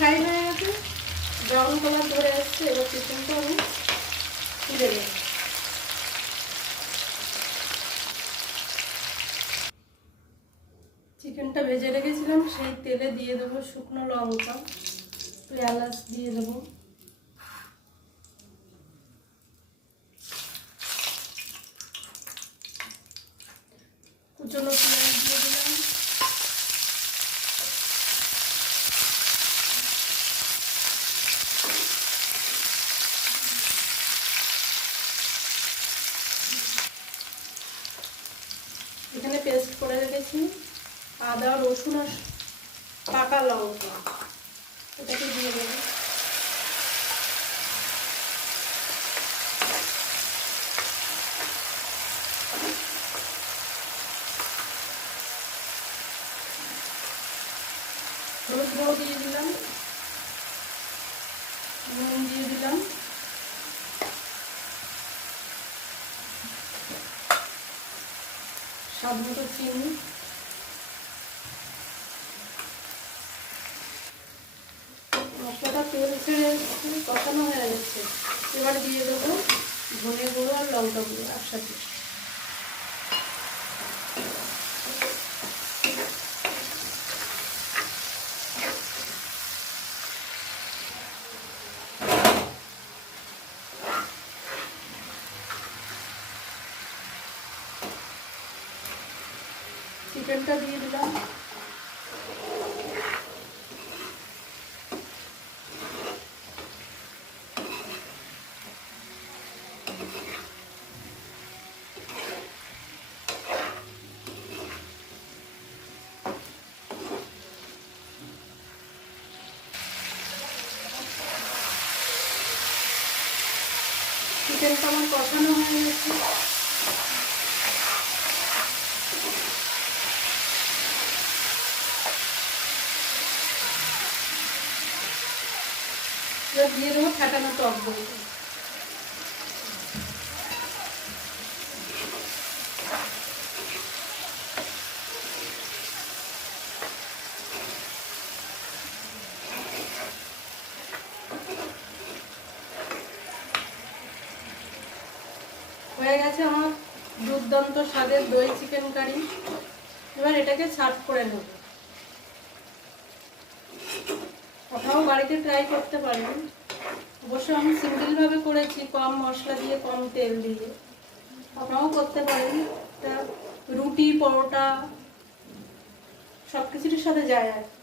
Fry হয়ে গেছে, brown colour ধরে আসছে। এবার চিকেনটা আমি তুলে নেব। চিকেনটা ভেজে রেখেছিলাম, সেই তেলে দিয়ে দেবো শুকনো লঙ্কা, এলাচ দিয়ে দেবো, কুচনো পেঁয়াজ দিয়ে দিলাম, এখানে পেস্ট করে রেখেছি আদা রসুন আর পাকা লঙ্কা, এটাকে দিয়ে দেবো। হলুদ গুঁড়ো দিয়ে দিলাম, নুন দিয়ে দিলাম, স্বাদ মতো চিনি, মশলাটা তেল ছেড়ে কষানো হয়ে যাচ্ছে। এবার দিয়ে দেবো ধনে গুঁড়ো আর লঙ্কা গুঁড়ো একসাথে। চিকেনটা দিয়ে দিলাম, চিকেনটা আমার কষানো হয়ে গেছে। দিয়ে দেবো ফাটানো টক দই। হয়ে গেছে আমার দুর্দান্ত স্বাদের দই চিকেন কারি। এবার এটাকে সার্ভ করে নেব। আপনারাও বাড়িতে ট্রাই করতে পারেন। অবশ্য আমি সিম্পলভাবে করেছি, কম মশলা দিয়ে কম তেল দিয়ে। আপনারাও করতে পারেন। এটা রুটি পরোটা সব কিছুর সাথে যায় আর কি।